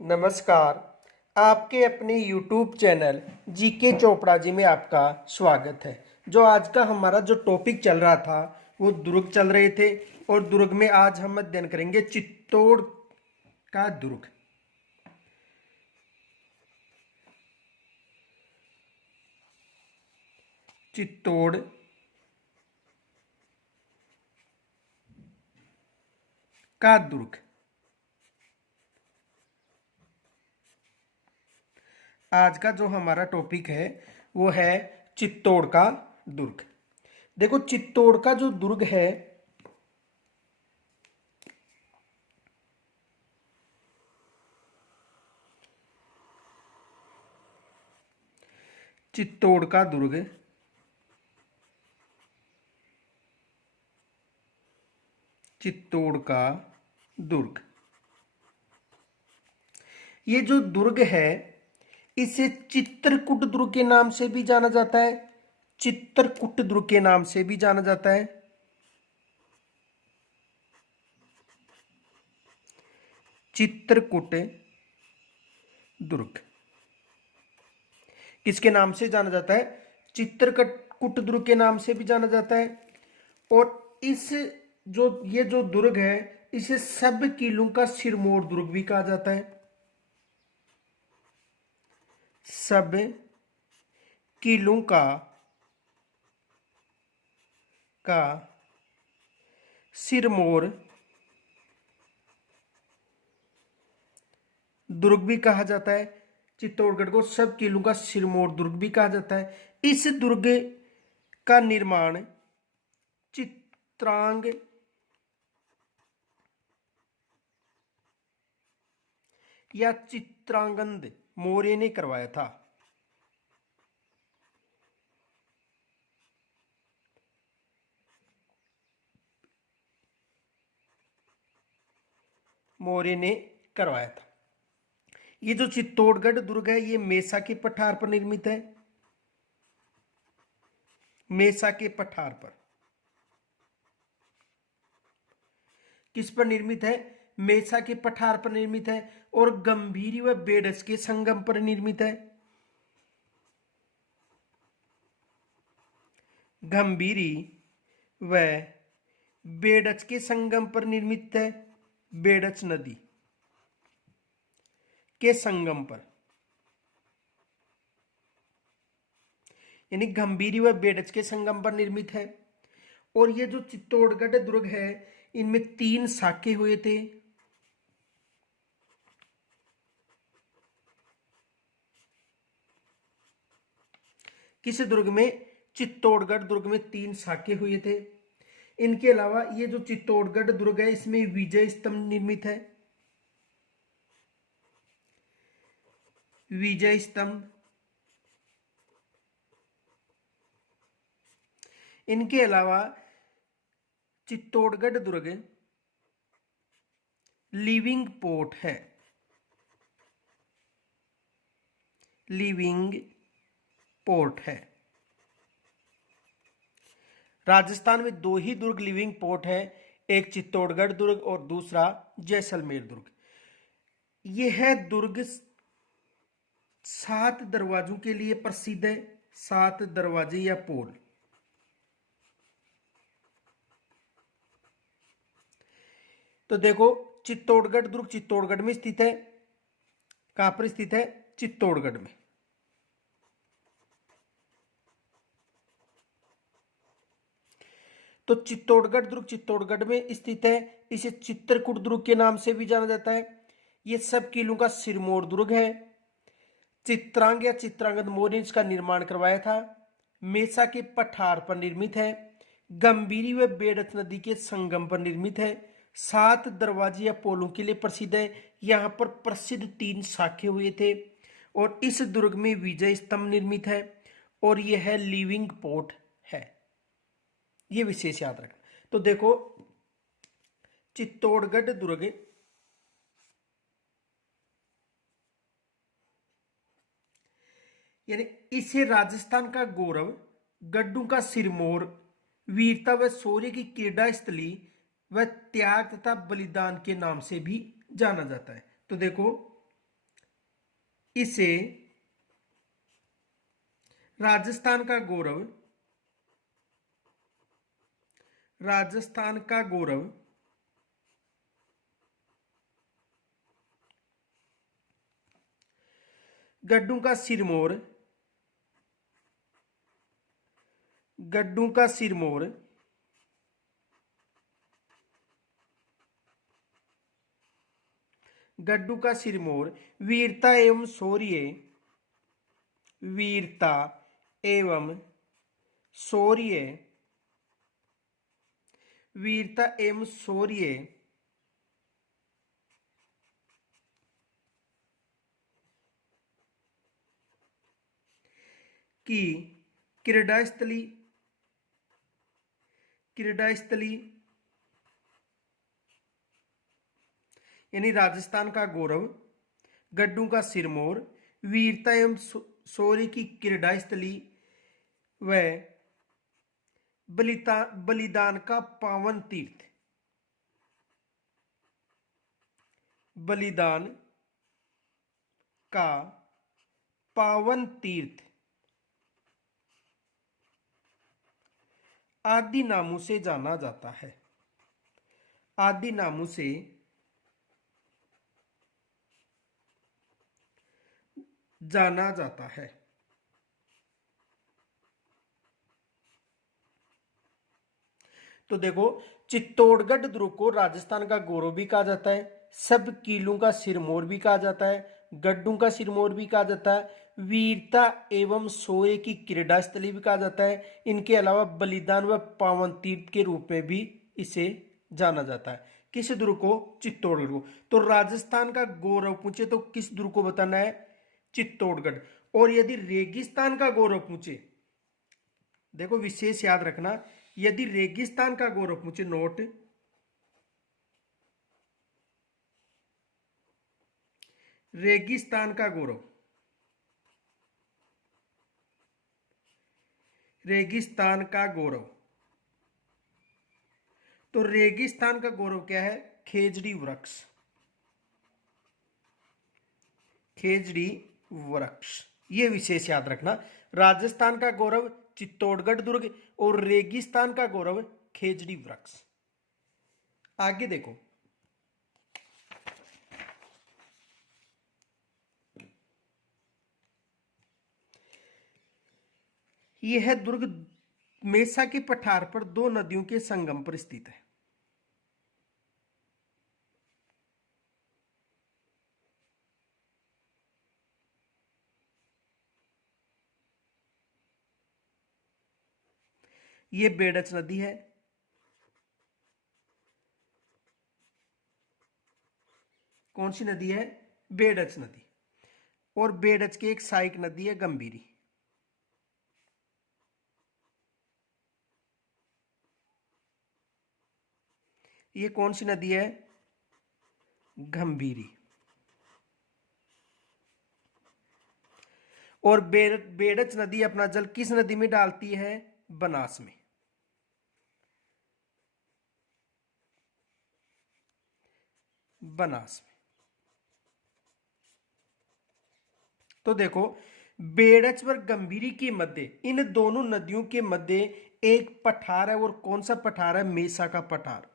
नमस्कार। आपके अपने YouTube channel GK Chopra ji में आपका स्वागत है। जो आज का हमारा जो टॉपिक चल रहा था वो दुर्ग चल रहे थे और दुर्ग में आज हम अध्ययन करेंगे चित्तौड़ का दुर्ग। चित्तौड़ का दुर्ग। आज का जो हमारा टॉपिक है वो है चित्तौड़ का दुर्ग। देखो, चित्तौड़ का जो दुर्ग है चित्तौड़ का दुर्ग चित्तौड़ का दुर्ग, ये जो दुर्ग है इसे चित्रकूट दुर्ग के नाम से भी जाना जाता है। चित्रकूट दुर्ग के नाम से भी जाना जाता है। चित्रकूट दुर्ग किसके नाम से जाना जाता है? चित्रकूट दुर्ग के नाम से भी जाना जाता है। और इस ये जो दुर्ग है इसे सब किलों का सिरमौर दुर्ग भी कहा जाता है। सब किलों का सिरमौर दुर्ग भी कहा जाता है। चित्तौड़गढ़ को सब किलों का सिरमौर दुर्ग भी कहा जाता है। इस दुर्ग का निर्माण चित्रांग या चित्रांगद मौर्य ने करवाया था। मौर्य ने करवाया था। ये जो चित्तौड़गढ़ दुर्ग है ये मेसा के पठार पर निर्मित है। मेसा के पठार पर किस पर निर्मित है? मेसा के पठार पर निर्मित है और गंभीरी व बेडस के संगम पर निर्मित है। गंभीरी व बेडच के संगम पर निर्मित है। बेडच नदी के संगम पर, यानी गंभीरी व बेडच के संगम पर निर्मित है। और ये जो चित्तौड़गढ़ दुर्ग है इनमें 3 साके हुए थे। किस दुर्ग में? चित्तौड़गढ़ दुर्ग में 3 साके हुए थे। इनके अलावा ये जो चित्तौड़गढ़ दुर्ग है इसमें विजय स्तंभ निर्मित है। विजय स्तंभ। इनके अलावा चित्तौड़गढ़ दुर्ग लिविंग पोर्ट है। लिविंग पोर्ट है। राजस्थान में 2 ही दुर्ग लिविंग पोर्ट है, एक चित्तौड़गढ़ दुर्ग और दूसरा जैसलमेर दुर्ग। यह दुर्ग 7 दरवाजों के लिए प्रसिद्ध है। 7 दरवाजे या पोल। तो देखो, चित्तौड़गढ़ दुर्ग चित्तौड़गढ़ में स्थित है। कहां पर स्थित है? चित्तौड़गढ़ में। तो चित्तौड़गढ़ दुर्ग चित्तौड़गढ़ में स्थित है। इसे चित्रकूट दुर्ग के नाम से भी जाना जाता है। यह सब किलों का सिरमौर दुर्ग है। चित्रांग या चित्रांगद मौर्य ने इसका निर्माण करवाया था। मेसा के पठार पर निर्मित है। गंभीरी व बेडच नदी के संगम पर निर्मित है। 7 दरवाजे या पोलों के लिए प्रसिद्ध है। यहाँ पर प्रसिद्ध 3 साखे हुए थे। और इस दुर्ग में विजय स्तंभ निर्मित है और यह लिविंग पोर्ट है। ये विशेष याद रखना। तो देखो, चित्तौड़गढ़ दुर्ग यानी इसे राजस्थान का गौरव, गड्ढों का सिरमौर, वीरता व शौर्य की क्रीड़ा स्थली व त्याग तथा बलिदान के नाम से भी जाना जाता है। तो देखो, इसे राजस्थान का गौरव, राजस्थान का गौरव गड्ढों का सिरमौर, गड्ढों का सिरमौर गड्ढू का सिरमौर वीरता एवं शौर्य, वीरता एवं शौर्य, वीरता एवं शौर्य की क्रीडास्थली, क्रीडास्थली यानी राजस्थान का गौरव, गड्ढों का सिरमौर, वीरता एवं शौर्य की क्रीडास्थली व बलिदान का पावन तीर्थ, बलिदान का पावन तीर्थ आदि नामों से जाना जाता है, आदि नामों से जाना जाता है। तो देखो, चित्तौड़गढ़ दुर्ग को राजस्थान का गौरव भी कहा जाता है, सब किलों का सिरमौर भी कहा जाता है, गड्ढों का सिरमौर भी कहा जाता है, वीरता एवं शौर्य की क्रीड़ा स्थली भी कहा जाता है। इनके अलावा बलिदान व पावन तीर्थ के रूप में भी इसे जाना जाता है। किस दुर्ग को? चित्तौड़गढ़ को। तो राजस्थान का गौरव पूछे तो किस दुर्ग को बताना है? चित्तौड़गढ़। और यदि रेगिस्तान का गौरव पूछे, देखो विशेष याद रखना, यदि रेगिस्तान का गौरव पूछे, नोट, रेगिस्तान का गौरव, रेगिस्तान का गौरव, तो रेगिस्तान का गौरव क्या है? खेजड़ी वृक्ष, खेजड़ी वृक्ष। ये विशेष याद रखना, राजस्थान का गौरव चित्तौड़गढ़ दुर्ग और रेगिस्तान का गौरव खेजड़ी वृक्ष। आगे देखो, यह दुर्ग मेसा के पठार पर दो नदियों के संगम पर स्थित है। यह बेडच नदी है, कौन सी नदी है? बेडच नदी। और बेडच की एक सहायक नदी है गंभीरी। ये कौन सी नदी है? गंभीरी। और बेडच नदी अपना जल किस नदी में डालती है? बनास में। बनास में। तो देखो, बेडच व गंभीरी के मध्य, इन दोनों नदियों के मध्य एक पठार है। और कौन सा पठार है? मेसा का पठार।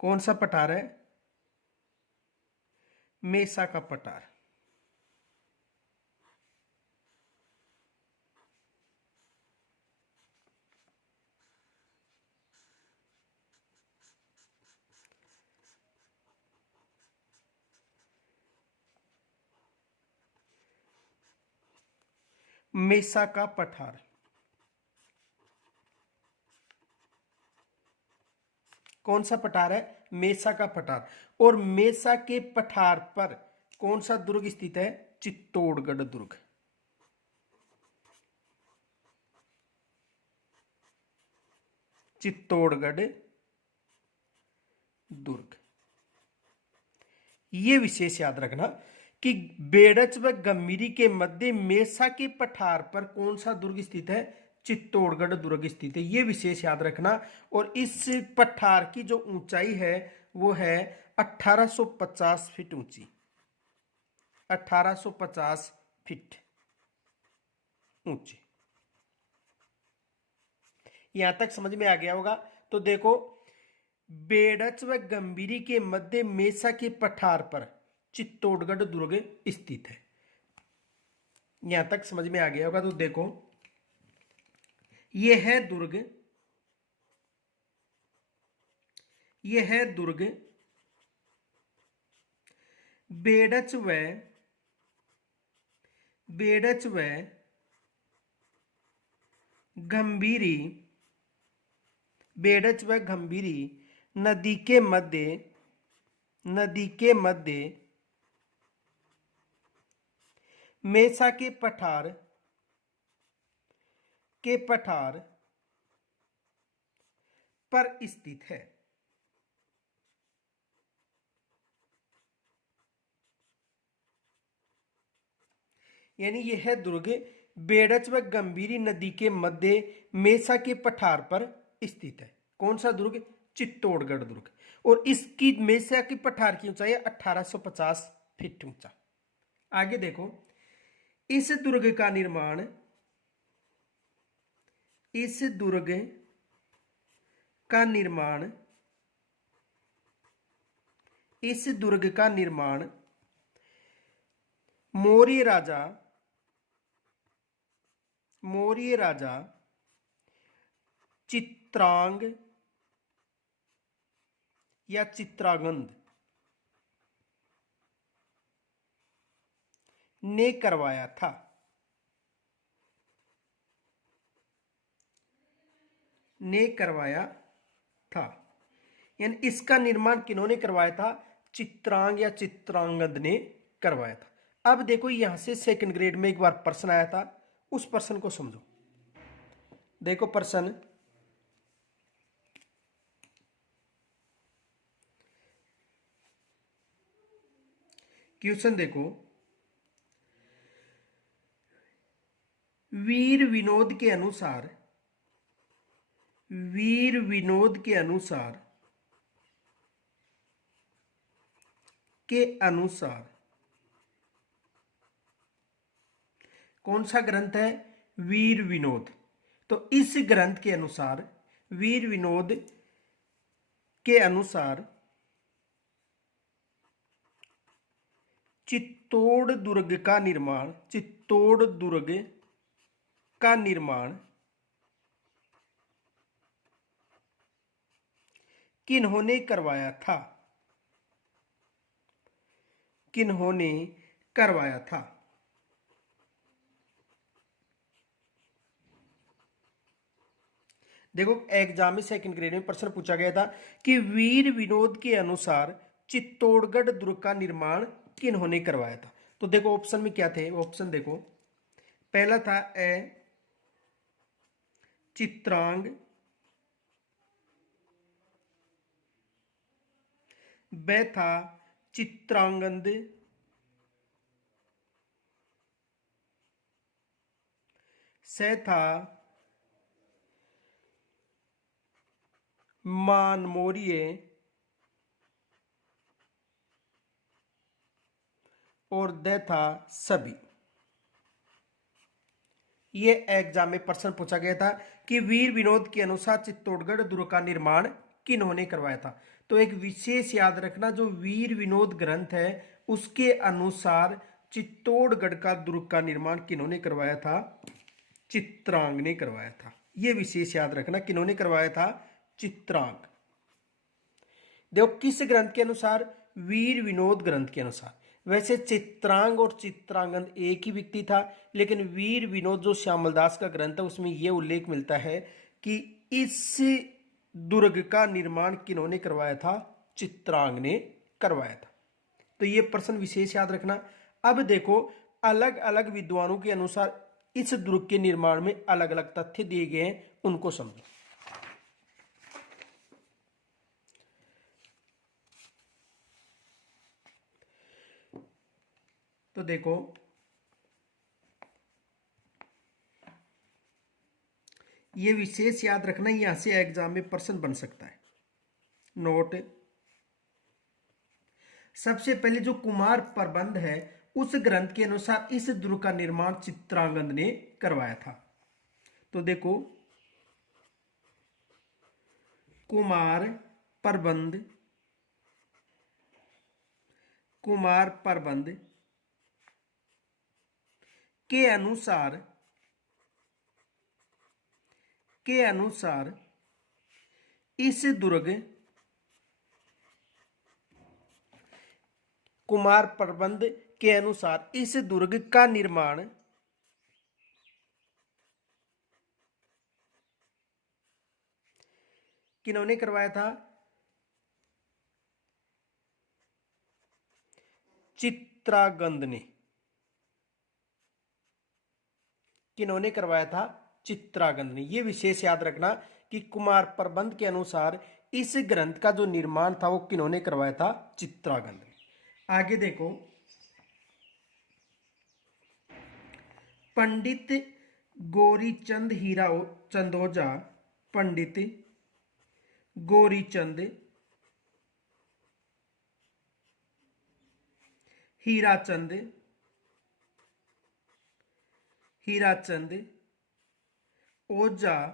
कौन सा पठार है? मेसा का पठार। मेसा का पठार। कौन सा पठार है? मेसा का पठार। और मेसा के पठार पर कौन सा दुर्ग स्थित है? चित्तौड़गढ़ दुर्ग। चित्तौड़गढ़ दुर्ग। ये विशेष याद रखना कि बेडच व गंभीरी के मध्य मेसा के पठार पर कौन सा दुर्ग स्थित है? चित्तौड़गढ़ दुर्ग स्थित है। ये विशेष याद रखना। और इस पठार की जो ऊंचाई है वो है 1850 फीट ऊंची, 1850 फीट ऊंची। यहां तक समझ में आ गया होगा। तो देखो, बेड़च व गंभीरी के मध्य मेसा के पठार पर चित्तौड़गढ़ दुर्ग स्थित है। यहां तक समझ में आ गया होगा। तो देखो, यह है दुर्ग, यह है दुर्ग बेड़च व गंभीरी, बेड़च व गंभीरी नदी के मध्य मेसा के पठार पर स्थित है। यानी यह दुर्ग बेड़च व गंभीरी नदी के मध्य मेसा के पठार पर स्थित है। कौन सा दुर्ग? चित्तौड़गढ़ दुर्ग। और इसकी मेसा की पठार की ऊंचाई 1850 फीट ऊंचा। आगे देखो, इस दुर्ग का निर्माण मौर्य राजा चित्रांग या चित्रांगद ने करवाया था। यानी इसका निर्माण किन्होंने करवाया था? चित्रांग या चित्रांगद ने करवाया था। अब देखो, यहां से सेकंड ग्रेड में एक बार प्रश्न आया था, उस प्रश्न को समझो। देखो प्रश्न, क्वेश्चन देखो, वीर विनोद के अनुसार कौन सा ग्रंथ है? वीर विनोद। तो इस ग्रंथ के अनुसार, वीर विनोद के अनुसार चित्तौड़ दुर्ग का निर्माण किन्होंने करवाया था? देखो, एग्जाम में सेकंड ग्रेड में प्रश्न पूछा गया था कि वीर विनोद के अनुसार चित्तौड़गढ़ दुर्ग का निर्माण किन्होंने करवाया था। तो देखो ऑप्शन में क्या थे? ऑप्शन देखो, पहला था ए चित्रांग, ब था चित्रांगद, स था मान मौर्य, और द था सभी। ये एग्जाम में प्रश्न पूछा गया था कि वीर विनोद के अनुसार चित्तौड़गढ़ दुर्ग का निर्माण किन्होंने करवाया था। तो एक विशेष याद रखना, जो वीर विनोद ग्रंथ है उसके अनुसार चित्तौड़गढ़ का दुर्ग का निर्माण किन्होंने करवाया था? चित्रांग ने करवाया था। यह विशेष याद रखना, किन्होंने करवाया था? चित्रांग। देखो, किस ग्रंथ के अनुसार? वीर विनोद ग्रंथ के अनुसार। वैसे चित्रांग और चित्रांगन एक ही व्यक्ति था, लेकिन वीर विनोद जो श्यामलदास का ग्रंथ है उसमें यह उल्लेख मिलता है कि इस दुर्ग का निर्माण किन्होंने करवाया था? चित्रांग ने करवाया था। तो यह प्रश्न विशेष याद रखना। अब देखो, अलग अलग विद्वानों के अनुसार इस दुर्ग के निर्माण में अलग अलग तथ्य दिए गए हैं, उनको समझो। तो देखो, ये विशेष याद रखना, यहां से एग्जाम में प्रश्न बन सकता है। नोट, सबसे पहले जो कुमार प्रबंध है उस ग्रंथ के अनुसार इस दुर्ग का निर्माण चित्रांगद ने करवाया था। तो देखो, कुमार प्रबंध, कुमार प्रबंध के अनुसार इस दुर्ग, कुमार प्रबंध के अनुसार इस दुर्ग का निर्माण किन्होंने करवाया था? चित्रांगद ने। किन्होंने करवाया था? चित्रांगद ने। यह विशेष याद रखना कि कुमार प्रबंध के अनुसार इस ग्रंथ का जो निर्माण था वो किन्होंने करवाया था? चित्रांगद ने। आगे देखो, पंडित गौरीचंद हीरा चंदोजा, पंडित गौरीचंद हीराचंद ओझा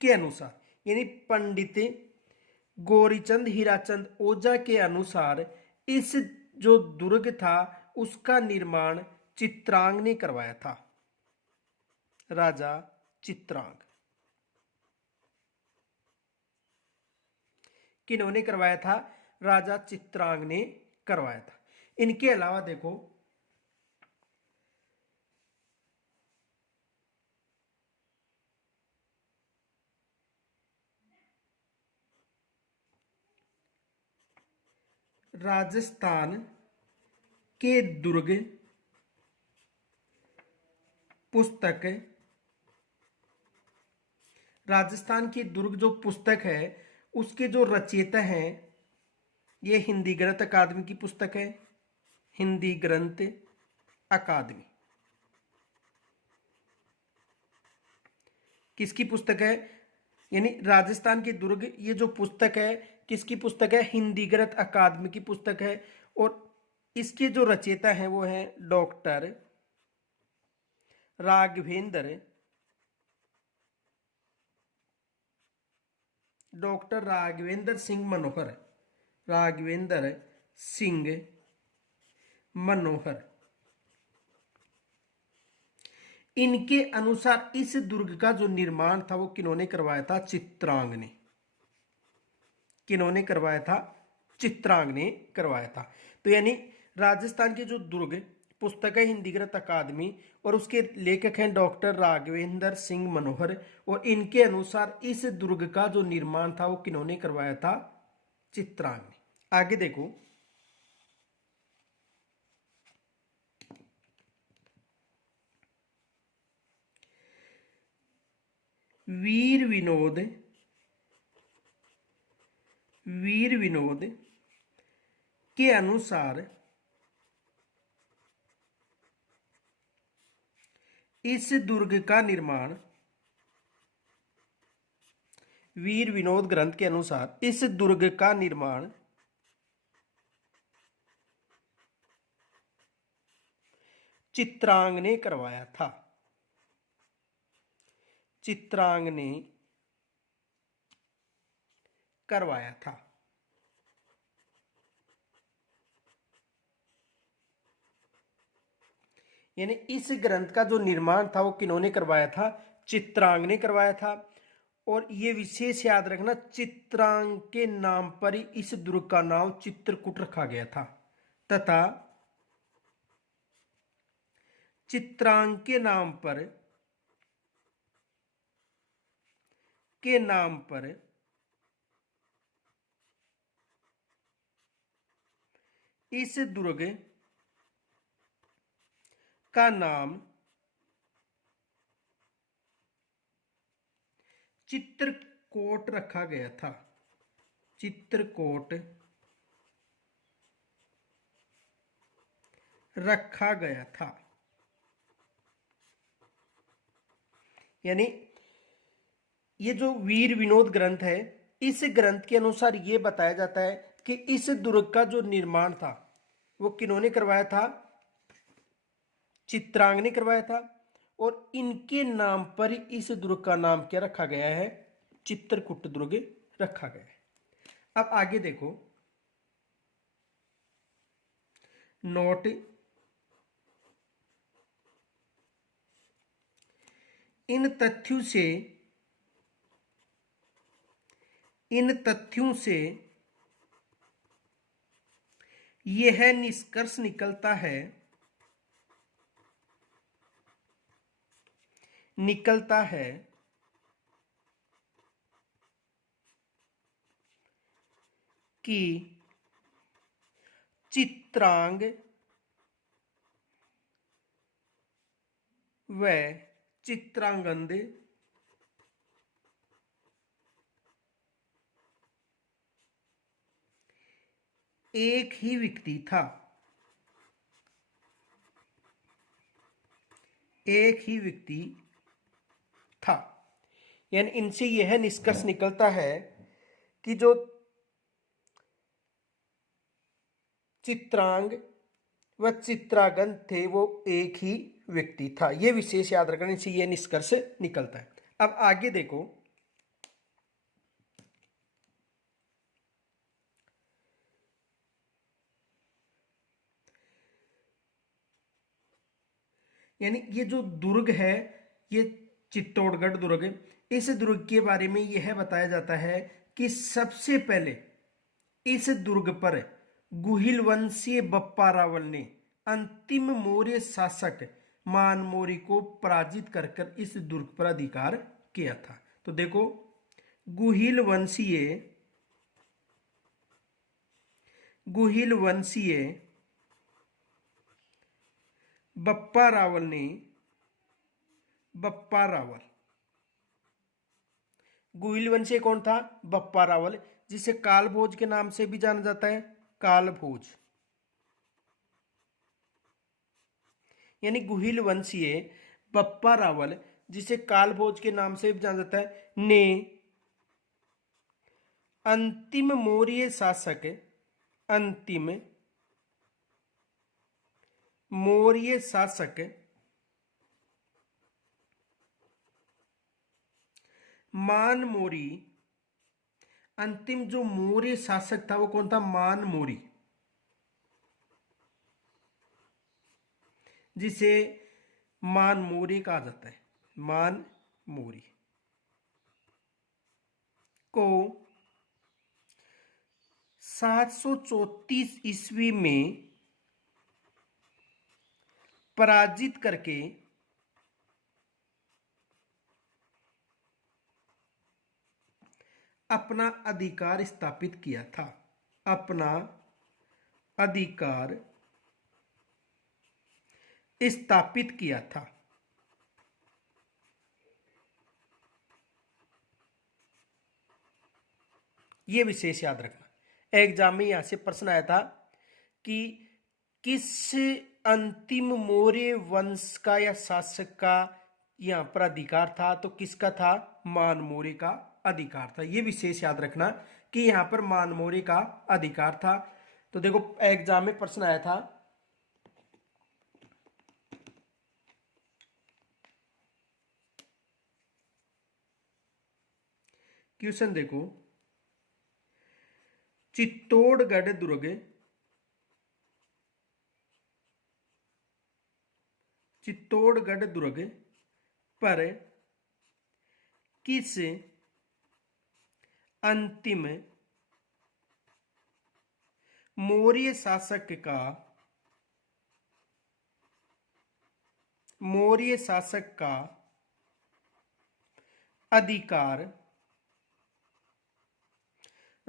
के अनुसार, यानी पंडित गौरीचंद हीराचंद ओझा के अनुसार इस जो दुर्ग था उसका निर्माण चित्रांग ने करवाया था। राजा चित्रांग। किन्होंने करवाया था? राजा चित्रांग ने करवाया था। इनके अलावा देखो, राजस्थान के दुर्ग पुस्तक, राजस्थान की दुर्ग जो पुस्तक है उसके जो रचयिता हैं, ये हिंदी ग्रंथ अकादमी की पुस्तक है। हिंदी ग्रंथ अकादमी किसकी पुस्तक है? यानी राजस्थान की दुर्ग, ये जो पुस्तक है किसकी पुस्तक है? हिंदी ग्रंथ अकादमी की पुस्तक है। और इसके जो रचयिता हैं वो हैं डॉक्टर राघवेंद्र सिंह मनोहर, राघवेंद्र सिंह मनोहर। इनके अनुसार इस दुर्ग का जो निर्माण था वो किन्होंने करवाया था? चित्रांग ने। किन्होंने करवाया था? चित्रांग ने करवाया था। तो यानी राजस्थान के जो दुर्ग पुस्तक है हिंदी ग्रंथ अकादमी, और उसके लेखक हैं डॉक्टर राघवेंद्र सिंह मनोहर, और इनके अनुसार इस दुर्ग का जो निर्माण था वो किन्होंने करवाया था? चित्रांग ने। आगे देखो, वीर विनोद के अनुसार इस दुर्ग का निर्माण, वीर विनोद ग्रंथ के अनुसार इस दुर्ग का निर्माण चित्रांग ने करवाया था। चित्रांग ने करवाया था। यानी इस ग्रंथ का जो निर्माण था वो किन्होंने करवाया था? चित्रांग ने करवाया था। और ये विशेष याद रखना, चित्रांग के नाम पर ही इस दुर्ग का नाम चित्रकूट रखा गया था, तथा चित्रांग के नाम पर इस दुर्ग का नाम चित्रकोट रखा गया था। चित्रकोट रखा गया था। यानी ये जो वीर विनोद ग्रंथ है, इस ग्रंथ के अनुसार ये बताया जाता है कि इस दुर्ग का जो निर्माण था वो किन्होंने करवाया था, चित्रांग ने करवाया था। और इनके नाम पर इस दुर्ग का नाम क्या रखा गया है, चित्रकूट दुर्ग रखा गया है। अब आगे देखो, नोट इन तथ्यों से यह निष्कर्ष निकलता है कि चित्रांग व चित्रांगद एक ही व्यक्ति था। एक ही व्यक्ति था, यानी इनसे यह निष्कर्ष निकलता है कि जो चित्रांग व चित्रांगद थे वो एक ही व्यक्ति था। यह विशेष याद रखना, इनसे यह निष्कर्ष निकलता है। अब आगे देखो, यानी ये जो दुर्ग है, ये चित्तौड़गढ़ दुर्ग, इस दुर्ग के बारे में यह बताया जाता है कि सबसे पहले इस दुर्ग पर गुहिल वंशीय बप्पा रावल ने अंतिम मौर्य शासक मान मौर्य को पराजित कर कर इस दुर्ग पर अधिकार किया था। तो देखो, गुहिल वंशीय बप्पा रावल गुहिल वंशीय कौन था, बप्पा रावल, जिसे कालभोज के नाम से भी जाना जाता है, कालभोज। यानी गुहिल वंशीय बप्पा रावल, जिसे कालभोज के नाम से भी जाना जाता है, ने अंतिम मौर्य शासक मान मौर्य, अंतिम जो मौर्य शासक था वो कौन था, मान मौर्य, जिसे मान मौर्य कहा जाता है। मान मौर्य को 734 ईस्वी में पराजित करके अपना अधिकार स्थापित किया था। अपना अधिकार स्थापित किया था। यह विशेष याद रखना, एग्जाम में यहां से प्रश्न आया था कि किस अंतिम मौर्य वंश का या शासक का यहां पर अधिकार था, तो किसका था, मान मौर्य का अधिकार था। यह विशेष याद रखना कि यहां पर मान मौर्य का अधिकार था। तो देखो, एग्जाम में प्रश्न आया था, क्वेश्चन देखो, चित्तौड़गढ़ दुर्ग पर किस अंतिम मौर्य शासक का अधिकार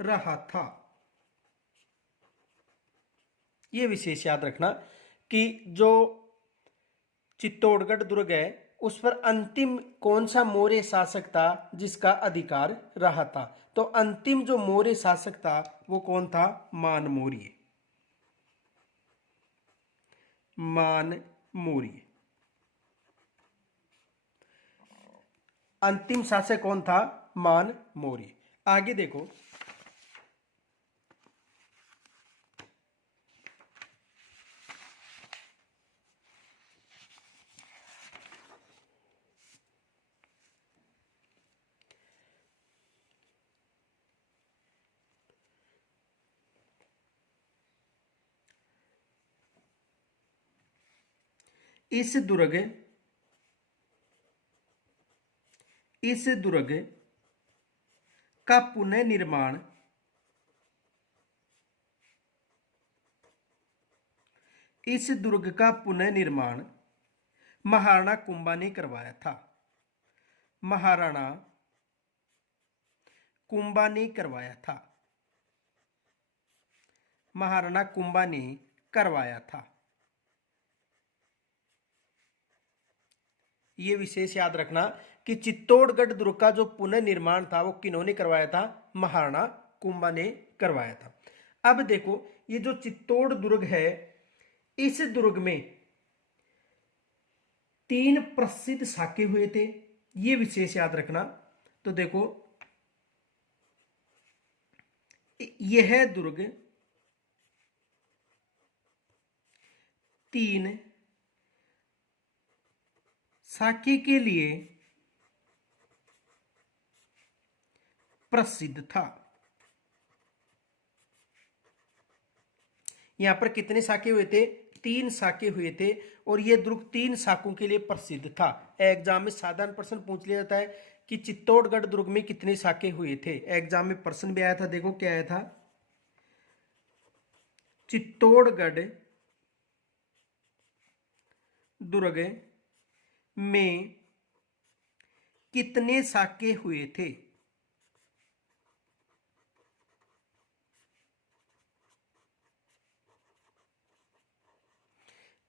रहा था। यह विशेष याद रखना कि जो चित्तौड़गढ़ दुर्ग है उस पर अंतिम कौन सा मौर्य शासक था जिसका अधिकार रहा था। तो अंतिम जो मौर्य शासक था वो कौन था, मान मौर्य। मान मौर्य। अंतिम शासक कौन था? मान मौर्य। आगे देखो, इस दुर्ग का पुनर्निर्माण महाराणा कुंभा ने करवाया था। महाराणा कुंभा ने करवाया था। महाराणा कुंभा ने करवाया था। ये विशेष याद रखना कि चित्तौड़गढ़ दुर्ग का जो पुनर्निर्माण था वो किन्होंने करवाया था? महाराणा कुंभा ने करवाया था। अब देखो, ये जो चित्तौड़ दुर्ग है, इस दुर्ग में 3 प्रसिद्ध साके हुए थे, ये विशेष याद रखना। तो देखो, यह दुर्ग 3 साके के लिए प्रसिद्ध था। यहां पर कितने साके हुए थे? 3 साके हुए थे, और यह दुर्ग 3 साकों के लिए प्रसिद्ध था। एग्जाम में साधारण प्रश्न पूछ लिया जाता है कि चित्तौड़गढ़ दुर्ग में कितने साके हुए थे। एग्जाम में प्रश्न भी आया था, देखो क्या आया था, चित्तौड़गढ़ दुर्ग में कितने साके हुए थे?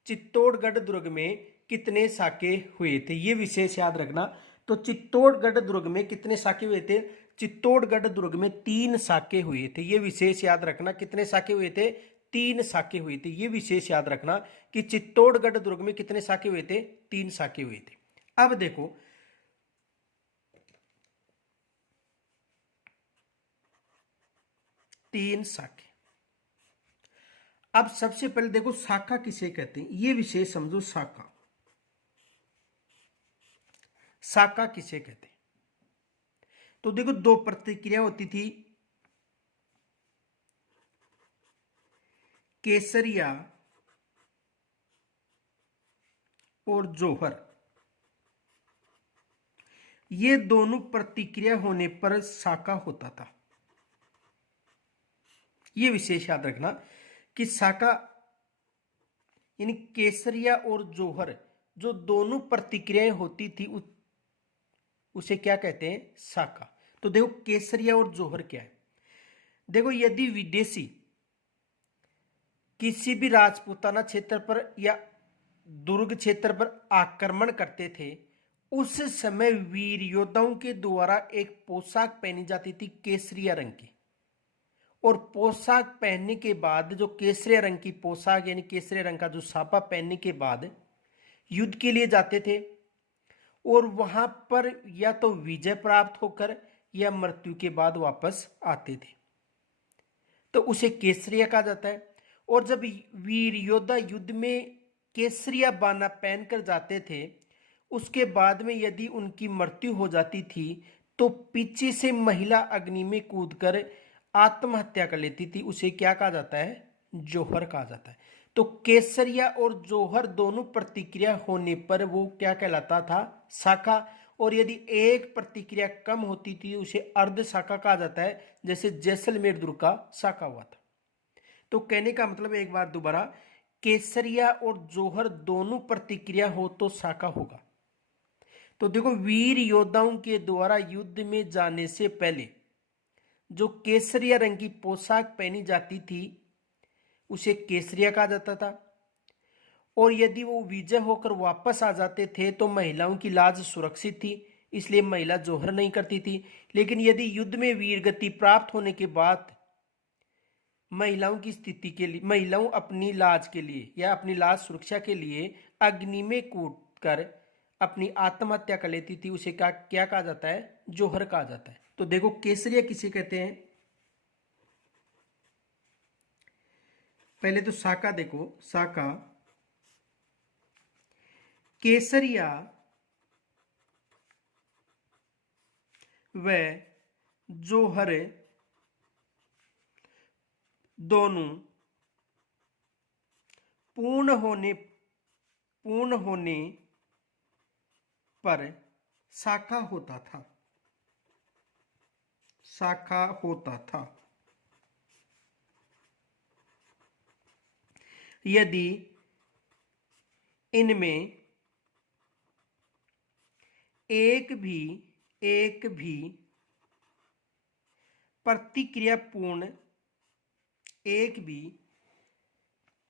चित्तौड़गढ़ दुर्ग में कितने साके हुए थे, ये विशेष याद रखना। तो चित्तौड़गढ़ दुर्ग में कितने साके हुए थे? चित्तौड़गढ़ दुर्ग में 3 साके हुए थे, ये विशेष याद रखना। कितने साके हुए थे? 3 साके हुए थे, ये विशेष याद रखना कि चित्तौड़गढ़ दुर्ग में कितने साके हुए थे? 3 साके हुए थे। अब देखो, तीन साके। अब सबसे पहले देखो, शाखा किसे कहते हैं, ये विशेष समझो। शाखा किसे कहते हैं? तो देखो, 2 प्रतिक्रिया होती थी, केसरिया और जौहर। ये दोनों प्रतिक्रिया होने पर शाखा होता था। ये विशेष याद रखना कि शाखा यानी केसरिया और जौहर, जो दोनों प्रतिक्रियाएं होती थी उसे क्या कहते हैं? शाखा। तो देखो, केसरिया और जौहर क्या है? देखो, यदि विदेशी किसी भी राजपूताना क्षेत्र पर या दुर्ग क्षेत्र पर आक्रमण करते थे, उस समय वीर योद्धाओं के द्वारा एक पोशाक पहनी जाती थी केसरिया रंग की, और पोशाक पहनने के बाद, जो केसरिया रंग की पोशाक यानी केसरिया रंग का जो साफा पहनने के बाद युद्ध के लिए जाते थे, और वहां पर या तो विजय प्राप्त होकर या मृत्यु के बाद वापस आते थे, तो उसे केसरिया कहा जाता है। और जब वीर योद्धा युद्ध में केसरिया बाना पहनकर जाते थे, उसके बाद में यदि उनकी मृत्यु हो जाती थी, तो पीछे से महिला अग्नि में कूदकर आत्महत्या कर लेती थी, उसे क्या कहा जाता है? जौहर कहा जाता है। तो केसरिया और जौहर दोनों प्रतिक्रिया होने पर वो क्या कहलाता था? शाखा। और यदि एक प्रतिक्रिया कम होती थी, उसे अर्ध शाखा कहा जाता है, जैसे जैसलमेर दुर्ग का शाखा हुआ था। तो कहने का मतलब एक बार दोबारा, केसरिया और जौहर दोनों प्रतिक्रिया हो तो शाखा होगा। तो देखो, वीर योद्धाओं के द्वारा युद्ध में जाने से पहले जो केसरिया रंग की पोशाक पहनी जाती थी उसे केसरिया कहा जाता था, और यदि वो विजय होकर वापस आ जाते थे तो महिलाओं की लाज सुरक्षित थी, इसलिए महिला जौहर नहीं करती थी। लेकिन यदि युद्ध में वीरगति प्राप्त होने के बाद महिलाओं की स्थिति के लिए, महिलाओं अपनी लाज के लिए या अपनी लाज सुरक्षा के लिए अग्नि में कूदकर अपनी आत्महत्या कर लेती थी उसे क्या क्या कहा जाता है? जौहर कहा जाता है। तो देखो केसरिया किसे कहते हैं? पहले तो साका देखो, साका केसरिया व जौहर दोनों पूर्ण होने पर शाखा होता था, शाखा होता था। यदि इनमें एक भी प्रतिक्रियापूर्ण एक भी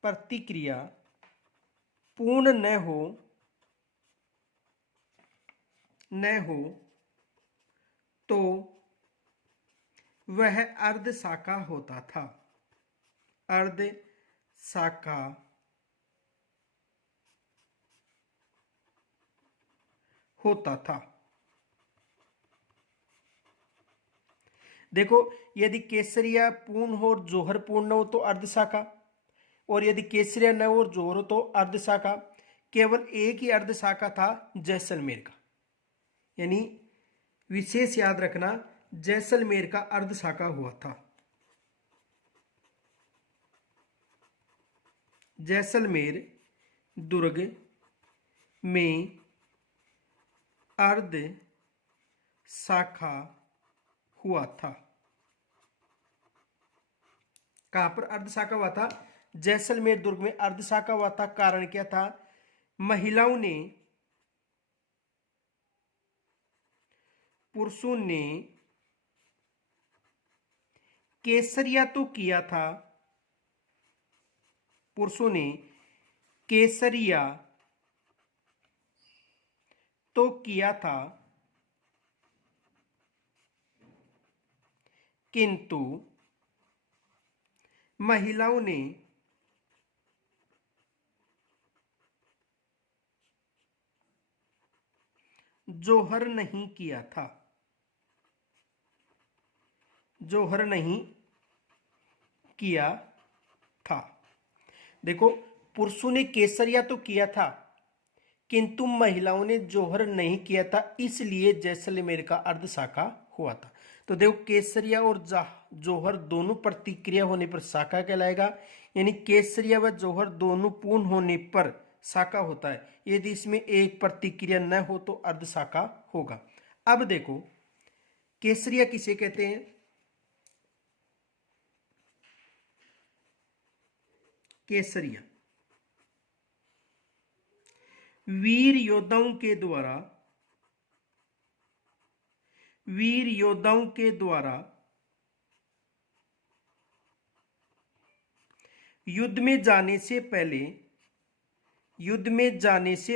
प्रतिक्रिया पूर्ण न हो तो वह अर्ध शाखा होता था, अर्ध शाखा होता था। देखो यदि केसरिया पूर्ण हो और जौहर पूर्ण हो तो अर्ध शाखा, और यदि केसरिया न हो और जौहर हो तो अर्ध शाखा। केवल एक ही अर्ध शाखा था, जैसलमेर का। यानी विशेष याद रखना, जैसलमेर का अर्ध शाखा हुआ था। जैसलमेर दुर्ग में अर्ध शाखा हुआ था। कहां पर अर्ध शाखा हुआ था? जैसलमेर दुर्ग में अर्ध शाखा हुआ था। कारण क्या था? पुरुषों ने केसरिया तो किया था, पुरुषों ने केसरिया तो किया था, किंतु महिलाओं ने जौहर नहीं किया था, जौहर नहीं किया था। देखो पुरुषों ने केसरिया तो किया था किंतु महिलाओं ने जौहर नहीं किया था, इसलिए जैसलमेर का अर्ध शाखा हुआ था। तो देखो केसरिया और जौहर दोनों प्रतिक्रिया होने पर शाखा कहलाएगा। यानी केसरिया व जौहर दोनों पूर्ण होने पर शाखा होता है। यदि इसमें एक प्रतिक्रिया न हो तो अर्ध शाखा होगा। अब देखो केसरिया किसे कहते हैं? केसरिया वीर योद्धाओं के द्वारा युद्ध में जाने से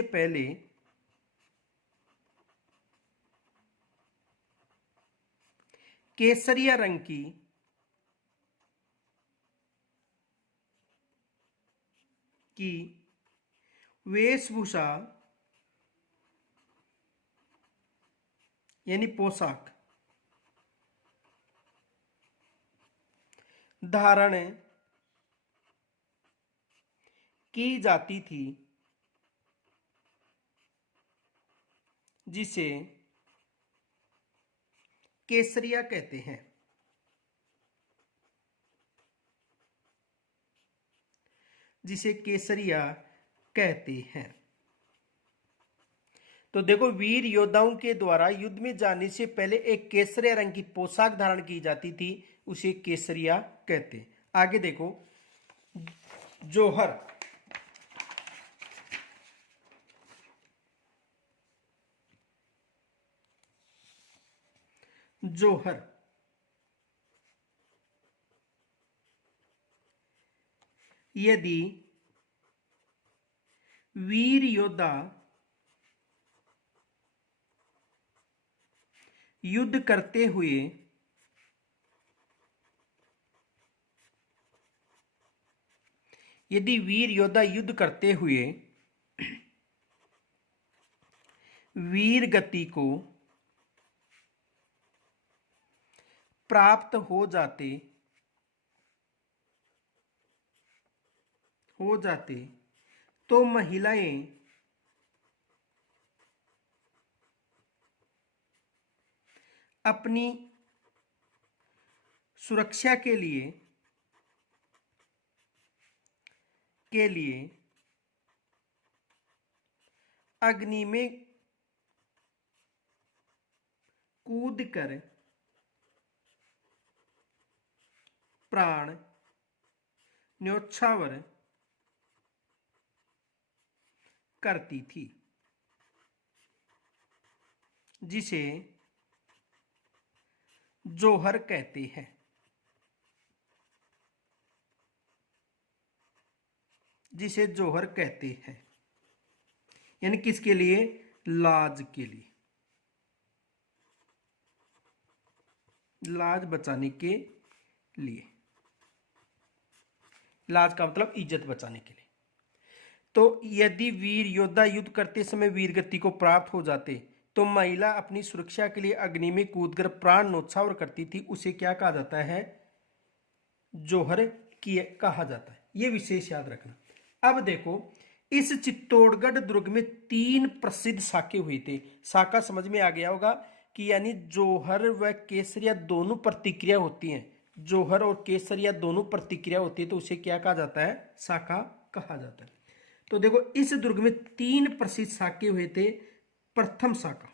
पहले केसरिया रंग की वेशभूषा यानी पोशाक धारण की जाती थी, जिसे केसरिया कहते हैं। जिसे केसरिया कहते हैं। तो देखो वीर योद्धाओं के द्वारा युद्ध में जाने से पहले एक केसरिया रंग की पोशाक धारण की जाती थी, उसे केसरिया कहते हैं। आगे देखो जौहर। जौहर यदि वीर योद्धा युद्ध करते हुए वीर गति को प्राप्त हो जाते तो महिलाएं अपनी सुरक्षा के लिए अग्नि में कूदकर प्राण न्योछावर करती थी, जिसे जोहर कहते हैं। जिसे जोहर कहते हैं, यानी किसके लिए? लाज के लिए, लाज बचाने के लिए। लाज का मतलब इज्जत बचाने के लिए। तो यदि वीर योद्धा युद्ध करते समय वीरगति को प्राप्त हो जाते तो महिला अपनी सुरक्षा के लिए अग्नि में कूदकर प्राण न्योछावर करती थी, उसे क्या कहा जाता है? जोहर कहा जाता है। यह विशेष याद रखना। अब देखो, इस चित्तौड़गढ़ दुर्ग में 3 प्रसिद्ध साके हुए थे। साका समझ में आ गया होगा कि यानी जोहर व केसरिया दोनों प्रतिक्रिया होती हैं। जोहर और केसरिया दोनों प्रतिक्रिया होती है, तो उसे क्या कहा जाता है? साका कहा जाता है। तो देखो, इस दुर्ग में 3 प्रसिद्ध साके हुए थे। प्रथम साका,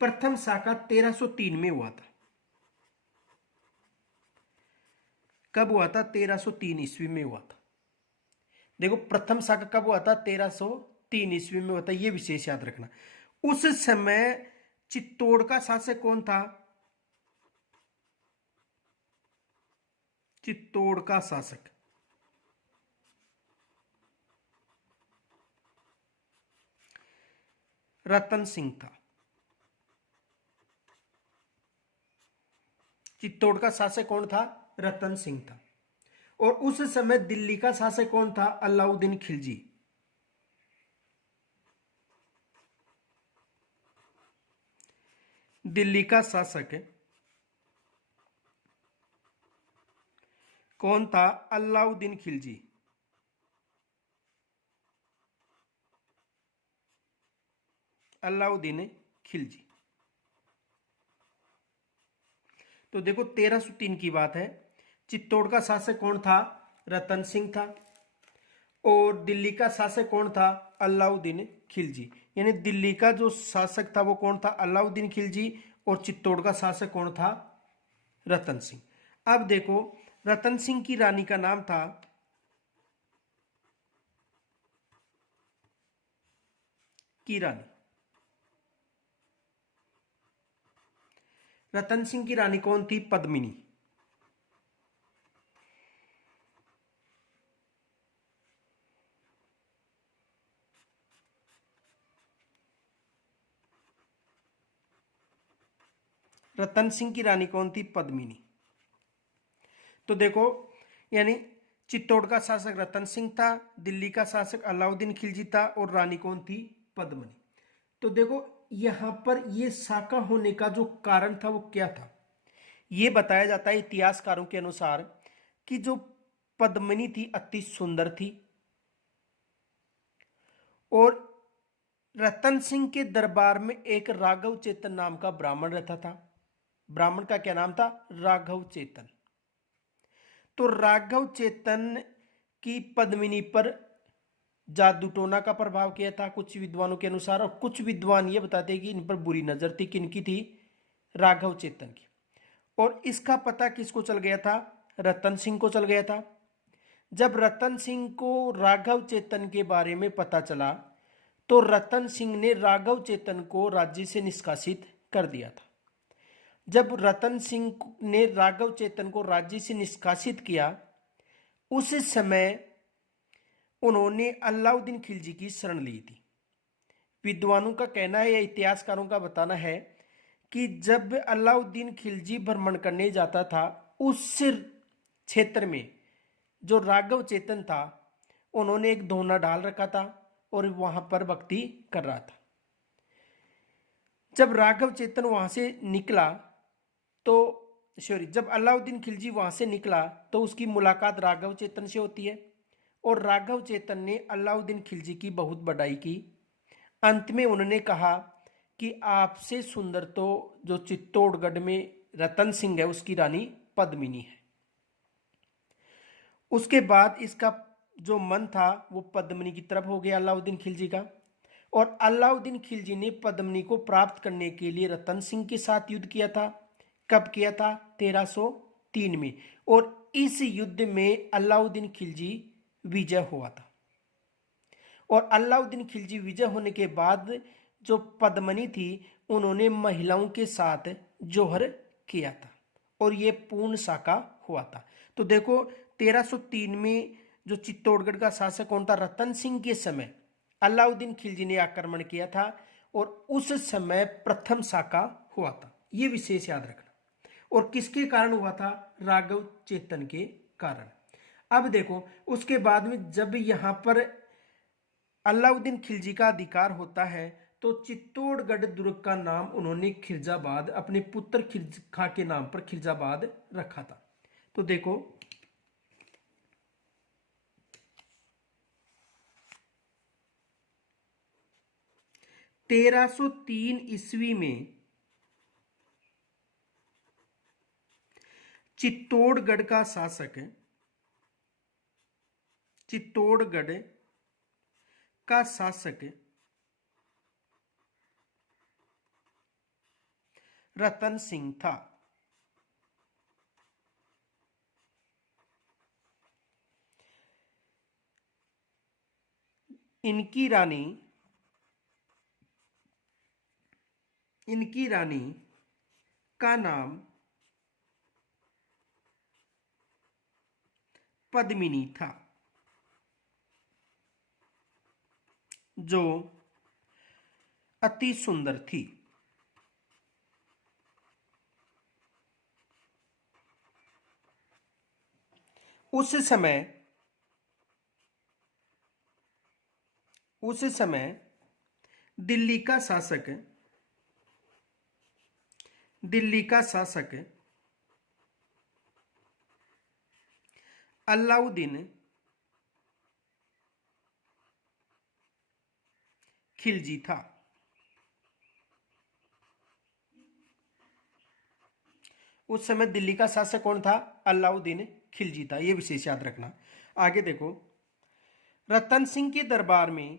प्रथम साका 1303 में हुआ था। कब हुआ था? 1303 ईस्वी में हुआ था। देखो, प्रथम साका कब हुआ था? 1303 ईस्वी में हुआ था। यह विशेष याद रखना। उस समय चित्तौड़ का शासक कौन था? चित्तौड़ का शासक रतन सिंह था। चित्तौड़ का शासक कौन था? रतन सिंह था। और उस समय दिल्ली का शासक कौन था? अलाउद्दीन खिलजी। दिल्ली का शासक कौन था? अलाउद्दीन खिलजी। अलाउद्दीन खिलजी। तो देखो, 1303 की बात है। चित्तौड़ का शासक कौन था? रतन सिंह था। और दिल्ली का शासक कौन था? अलाउद्दीन खिलजी। यानी दिल्ली का जो शासक था वो कौन था? अलाउद्दीन खिलजी। और चित्तौड़ का शासक कौन था? रतन सिंह। अब देखो, रतन सिंह की रानी का नाम था की रानी। रतन सिंह की रानी कौन थी? पद्मिनी। रतन सिंह की रानी कौन थी? पद्मिनी। तो देखो, यानी चित्तौड़ का शासक रतन सिंह था, दिल्ली का शासक अलाउद्दीन खिलजी था, और रानी कौन थी? पद्मिनी। तो देखो, यहां पर ये साका होने का जो कारण था वो क्या था? ये बताया जाता है इतिहासकारों के अनुसार कि जो पद्मिनी थी अति सुंदर थी, और रतन सिंह के दरबार में एक राघव चेतन नाम का ब्राह्मण रहता था। ब्राह्मण का क्या नाम था? राघव चेतन। तो राघव चेतन की पद्मिनी पर जादू टोना का प्रभाव किया था कुछ विद्वानों के अनुसार, और कुछ विद्वान ये बताते हैं कि इन पर बुरी नजर थी। किनकी थी? राघव चेतन की। और इसका पता किसको चल गया था? रतन सिंह को चल गया था। जब रतन सिंह को राघव चेतन के बारे में पता चला तो रतन सिंह ने राघव चेतन को राज्य से निष्कासित कर दिया था। जब रतन सिंह ने राघव चेतन को राज्य से निष्कासित किया, उस समय उन्होंने अलाउद्दीन खिलजी की शरण ली थी। विद्वानों का कहना है या इतिहासकारों का बताना है कि जब अलाउद्दीन खिलजी भ्रमण करने जाता था, उस क्षेत्र में जो राघव चेतन था उन्होंने एक दोना डाल रखा था और वहां पर भक्ति कर रहा था। जब राघव चेतन वहां से निकला तो जब अलाउद्दीन खिलजी वहां से निकला तो उसकी मुलाकात राघव चेतन से होती है और राघव चेतन ने अलाउद्दीन खिलजी की बहुत बड़ाई की। अंत में उन्होंने कहा कि आपसे सुंदर तो जो चित्तौड़गढ़ में रतन सिंह है उसकी रानी पद्मिनी है। उसके बाद इसका जो मन था वो पद्मिनी की तरफ हो गया अलाउद्दीन खिलजी का, और अलाउद्दीन खिलजी ने पद्मिनी को प्राप्त करने के लिए रतन सिंह के साथ युद्ध किया था। कब किया था? 1303 में। और इस युद्ध में अलाउद्दीन खिलजी विजय हुआ था। और अलाउद्दीन खिलजी विजय होने के बाद जो पद्मिनी थी उन्होंने महिलाओं के साथ जोहर किया था और ये पूर्ण साका हुआ था। तो देखो 1303 में जो चित्तौड़गढ़ का शासक कौन था? रतन सिंह के समय अलाउद्दीन खिलजी ने आक्रमण किया था और उस समय प्रथम साका हुआ था। ये विशेष याद रखना। और किसके कारण हुआ था? राघव चेतन के कारण। अब देखो उसके बाद में जब यहां पर अलाउद्दीन खिलजी का अधिकार होता है तो चित्तौड़गढ़ दुर्ग का नाम उन्होंने खिरजाबाद अपने पुत्र खिरखा के नाम पर खिरजाबाद रखा था। तो देखो 1303 ईस्वी में चित्तौड़गढ़ का शासक चित्तौड़गढ़ का शासक रतन सिंह था। इनकी रानी का नाम पद्मिनी था, जो अति सुंदर थी। उस समय दिल्ली का शासक अलाउद्दीन खिलजी था। उस समय दिल्ली का शासक कौन था? अलाउद्दीन खिलजी था। यह विशेष याद रखना। आगे देखो रतन सिंह के दरबार में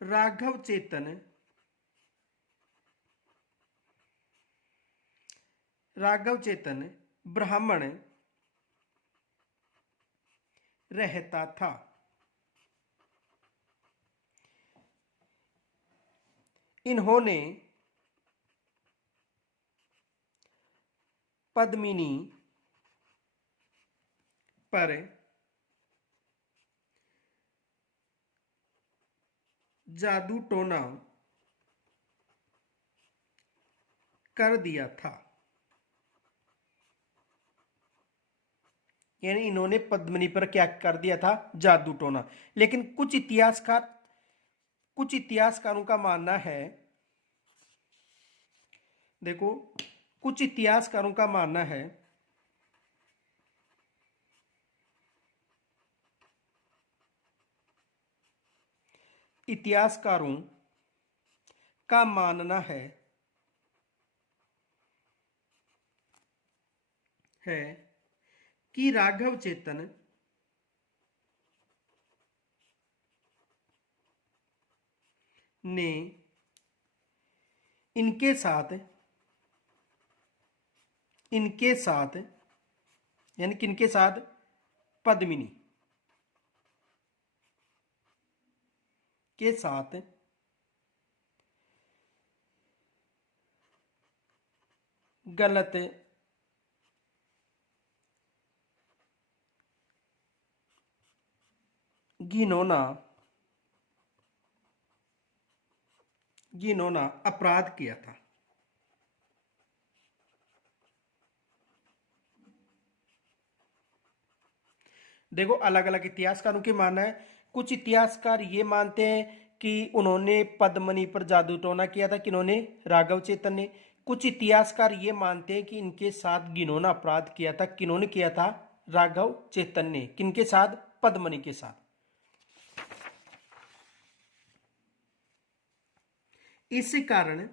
राघव चेतन ब्राह्मण रहता था। इन्होंने पद्मिनी पर जादू टोना कर दिया था। यानी इन्होंने पद्मिनी पर क्या कर दिया था? जादू टोना। लेकिन कुछ इतिहासकारों का मानना है, देखो कुछ इतिहासकारों का मानना है इतिहासकारों का मानना है कि राघव चेतन ने इनके साथ यानी किनके साथ? पद्मिनी के साथ गलत घिनौना घिनौना अपराध किया था। देखो अलग अलग इतिहासकारों की मानना है। कुछ इतिहासकार ये मानते हैं कि उन्होंने पद्मनी पर जादू टोना किया था, किन्होंने, राघव चेतन ने। कुछ इतिहासकार ये मानते हैं कि इनके साथ घिनौना अपराध किया था, किन्होंने किया था, राघव चेतन ने। किनके साथ? पद्मनी के साथ। इस कारण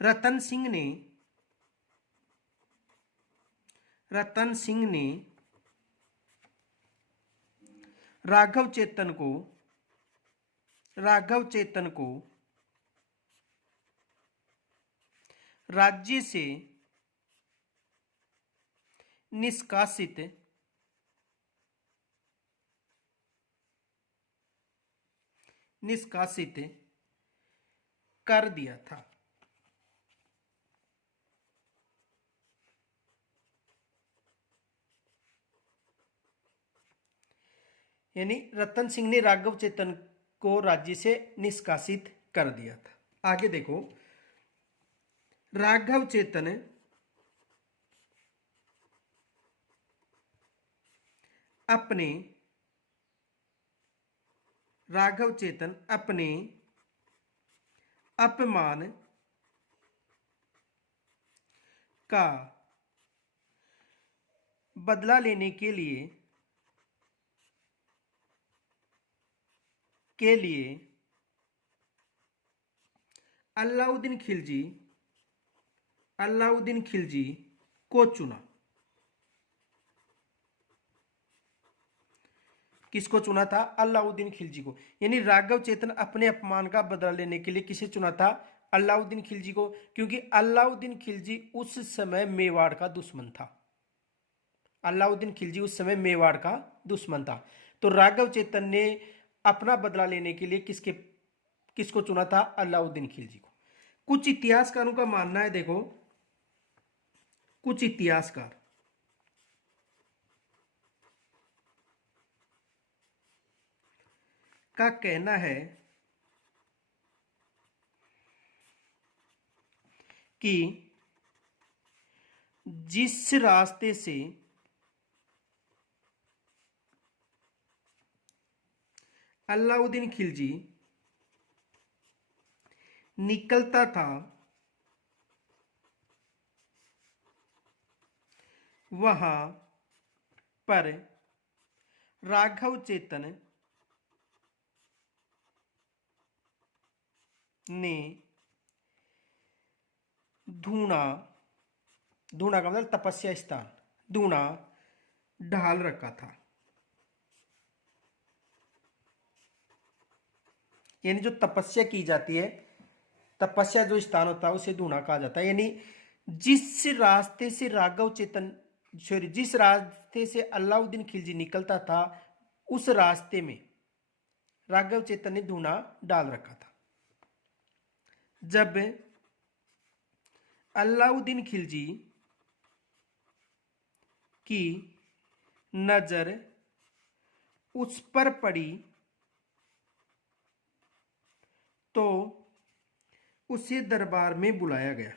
रतन सिंह ने राघव चेतन को राज्य से निष्कासित कर दिया था। यानी रतन सिंह ने राघव चेतन को राज्य से निष्कासित कर दिया था। आगे देखो, राघव चेतन अपने अपमान का बदला लेने के लिए अलाउद्दीन खिलजी को चुना। किसको चुना था? अलाउद्दीन खिलजी को। यानी राघव चेतन अपने अपमान का बदला लेने के लिए किसे चुना था? अलाउद्दीन खिलजी को, क्योंकि अलाउद्दीन खिलजी उस समय मेवाड़ का दुश्मन था। अलाउद्दीन खिलजी उस समय मेवाड़ का दुश्मन था। तो राघव चेतन ने अपना बदला लेने के लिए किसको चुना था? अलाउद्दीन खिलजी को। कुछ इतिहासकारों का मानना है, देखो कुछ इतिहासकार का कहना है कि जिस रास्ते से अलाउद्दीन खिलजी निकलता था, वहां पर राघव चेतन ने धूणा का मतलब तपस्या स्थान, धूणा ढाल रखा था। यानी जो तपस्या की जाती है, तपस्या जो स्थान होता है उसे धूणा कहा जाता है। यानी जिस रास्ते से जिस रास्ते से अलाउद्दीन खिलजी निकलता था, उस रास्ते में राघव चेतन ने धूणा डाल रखा था। जब अलाउद्दीन खिलजी की नजर उस पर पड़ी तो उसे दरबार में बुलाया गया।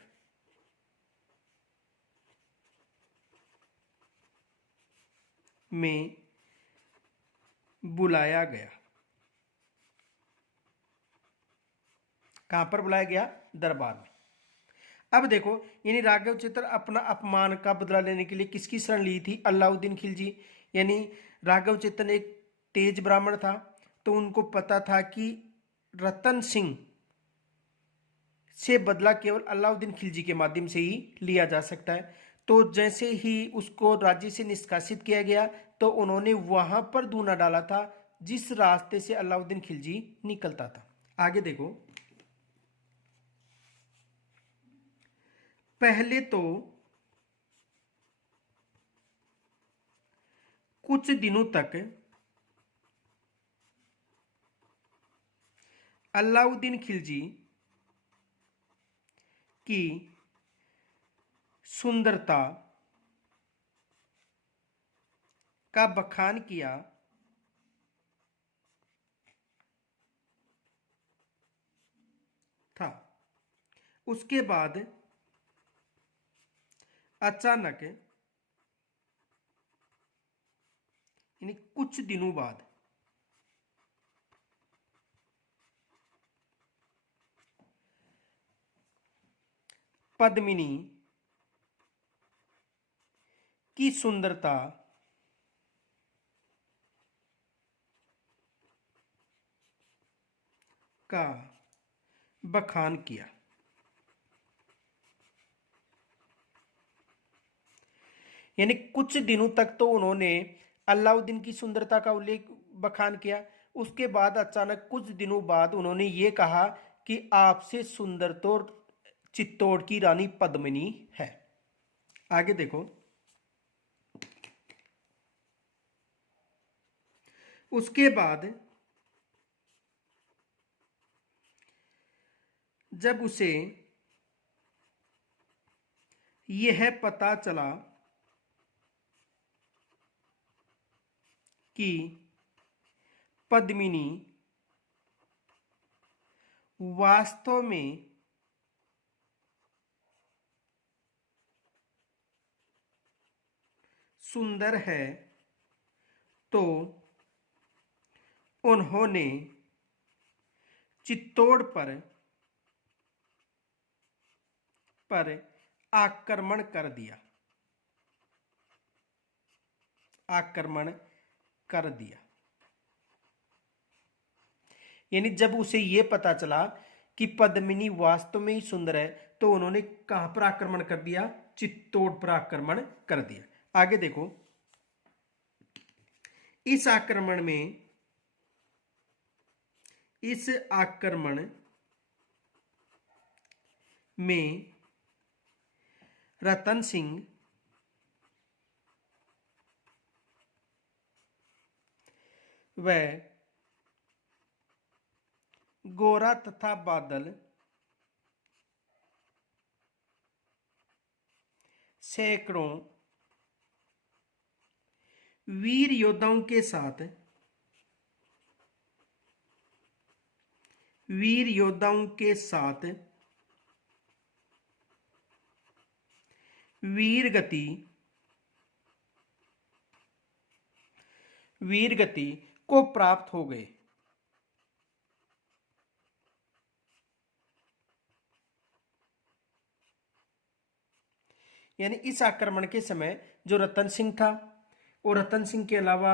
कहां पर बुलाया गया? दरबार में। अब देखो, यानी राघव चेतन अपना अपमान का बदला लेने के लिए किसकी शरण ली थी? अलाउद्दीन खिलजी। यानी राघव चेतन एक तेज ब्राह्मण था, तो उनको पता था कि रतन सिंह से बदला केवल अलाउद्दीन खिलजी के माध्यम से ही लिया जा सकता है। तो जैसे ही उसको राज्य से निष्कासित किया गया, तो उन्होंने वहां पर धूना डाला था जिस रास्ते से अलाउद्दीन खिलजी निकलता था। आगे देखो, पहले तो कुछ दिनों तक अलाउद्दीन खिलजी की सुंदरता का बखान किया उसके बाद अचानक यानी कुछ दिनों बाद पद्मिनी की सुंदरता का बखान किया। यानी कुछ दिनों तक तो उन्होंने अलाउद्दीन की सुंदरता का उल्लेख बखान किया, उसके बाद अचानक कुछ दिनों बाद उन्होंने ये कहा कि आपसे सुंदर तो चित्तौड़ की रानी पद्मिनी है। आगे देखो, उसके बाद जब उसे यह पता चला कि पद्मिनी वास्तव में सुंदर है, तो उन्होंने चित्तौड़ पर आक्रमण कर दिया। आक्रमण कर दिया यानी जब उसे यह पता चला कि पद्मिनी वास्तव में ही सुंदर है, तो उन्होंने कहां पर आक्रमण कर दिया? चित्तौड़ पर आक्रमण कर दिया। आगे देखो, इस आक्रमण में रतन सिंह व गोरा तथा बादल सैकड़ों वीर योद्धाओं के साथ वीर गति को प्राप्त हो गए। यानी इस आक्रमण के समय जो रतन सिंह था और रतन सिंह के अलावा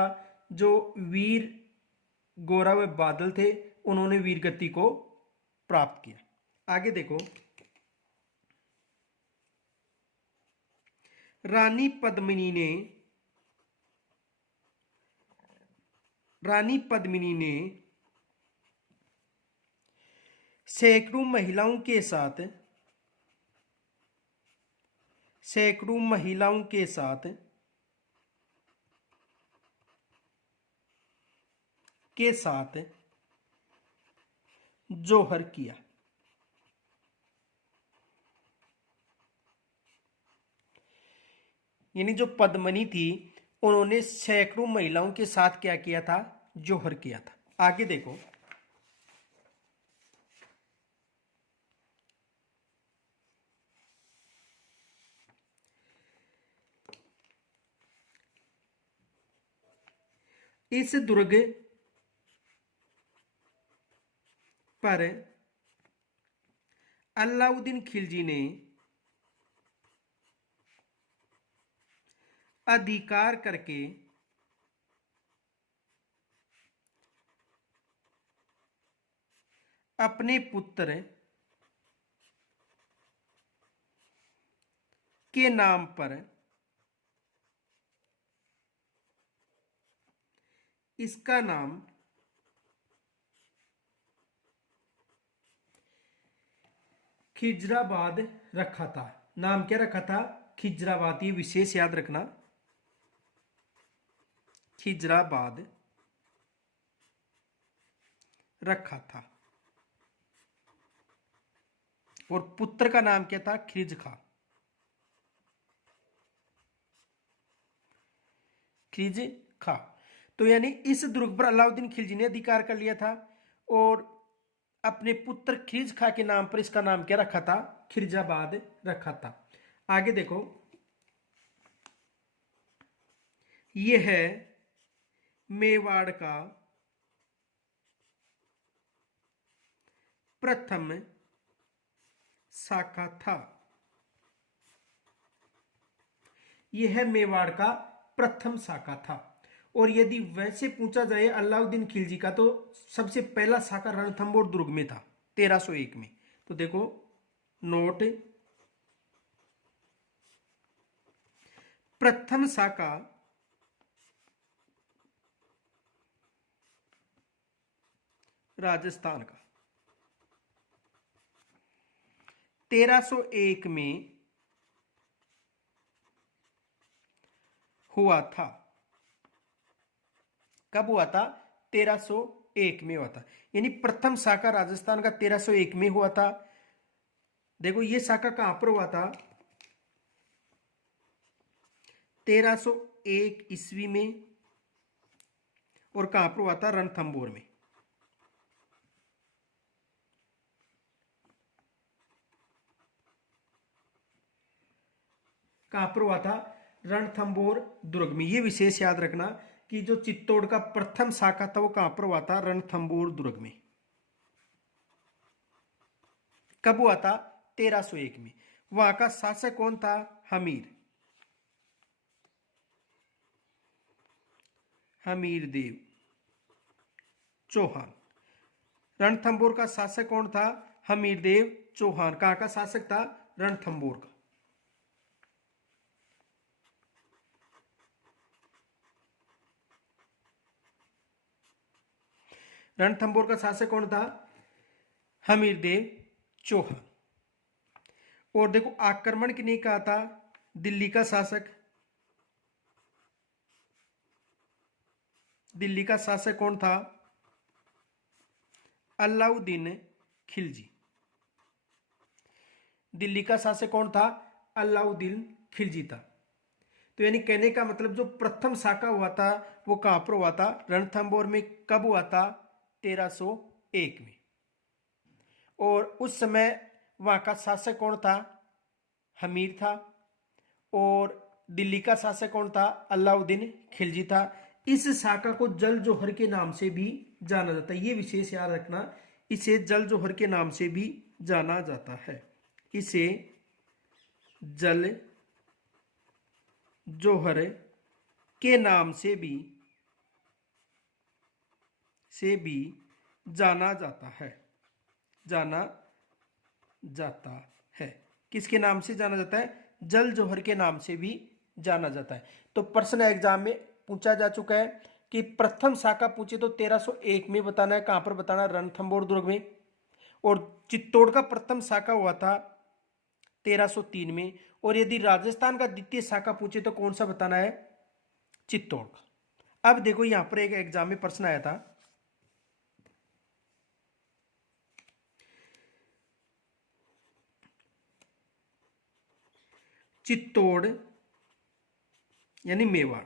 जो वीर गोरा व बादल थे, उन्होंने वीर गति को प्राप्त किया। आगे देखो, रानी पद्मिनी ने सैकड़ों महिलाओं के साथ जोहर किया। यानी जो पद्मिनी थी, उन्होंने सैकड़ों महिलाओं के साथ क्या किया था? जोहर किया था। आगे देखो, इस दुर्ग पर अलाउद्दीन खिलजी ने अधिकार करके अपने पुत्र के नाम पर इसका नाम खिजराबाद रखा था। नाम क्या रखा था? खिजराबाद। ये विशेष याद रखना, खिजराबाद रखा था। और पुत्र का नाम क्या था? खिज खा। खिज खा। तो यानी इस दुर्ग पर अलाउद्दीन खिलजी ने अधिकार कर लिया था और अपने पुत्र खिज खा के नाम पर इसका नाम क्या रखा था? खिरजाबाद रखा था। आगे देखो, यह है मेवाड़ का प्रथम शाखा था। यह मेवाड़ का प्रथम शाखा था। और यदि वैसे पूछा जाए अलाउद्दीन खिलजी का, तो सबसे पहला शाखा रणथंभौर दुर्ग में था 1301 में। तो देखो नोट, प्रथम शाखा राजस्थान का 1301 में हुआ था। कब हुआ था? 1301 में हुआ था। यानी प्रथम शाखा राजस्थान का 1301 में हुआ था। देखो ये शाखा कहां पर हुआ था? 1301 ईस्वी में। और कहां पर हुआ था? रणथंभौर में। कहां पर हुआ था? रणथंभौर दुर्ग में। यह विशेष याद रखना कि जो चित्तौड़ का प्रथम शाखा था वो कहां पर हुआ था? रणथंभौर दुर्ग में। कब हुआ था? 1301 में। वहां का शासक कौन था? हमीर देव चौहान। रणथंभौर का शासक कौन था? हमीर देव चौहान। कहां का शासक था? रणथंभौर का। रणथंभौर का शासक कौन था? हमीर देव चौहान। और देखो आक्रमण किसने कहा था? दिल्ली का शासक। दिल्ली का शासक कौन था? अलाउद्दीन खिलजी। दिल्ली का शासक कौन था? अलाउद्दीन खिलजी था। तो यानी कहने का मतलब जो प्रथम शाखा हुआ था वो कहां पर हुआ था? रणथंभौर में। कब हुआ था? 1301 में। और उस समय वहां का शासक कौन था? हमीर था। और दिल्ली का शासक कौन था? अलाउद्दीन खिलजी था। इस शाखा को जल जोहर के नाम से भी जाना जाता है। ये विशेष याद रखना, इसे जल जोहर के नाम से भी जाना जाता है। इसे जल जोहर के नाम से भी जाना जाता है। जाना जाता है। किसके नाम से जाना जाता है? जल जोहर के नाम से भी जाना जाता है। तो प्रश्न एग्जाम में पूछा जा चुका है कि प्रथम शाखा पूछे तो 1301 में बताना है। कहां पर बताना? रणथंभौर दुर्ग में। और चित्तौड़ का प्रथम शाखा हुआ था 1303 में। और यदि राजस्थान का द्वितीय शाखा पूछे तो कौन सा बताना है? चित्तौड़ का। अब देखो यहां पर एक एग्जाम में प्रश्न आया था, चित्तौड़ यानी मेवाड़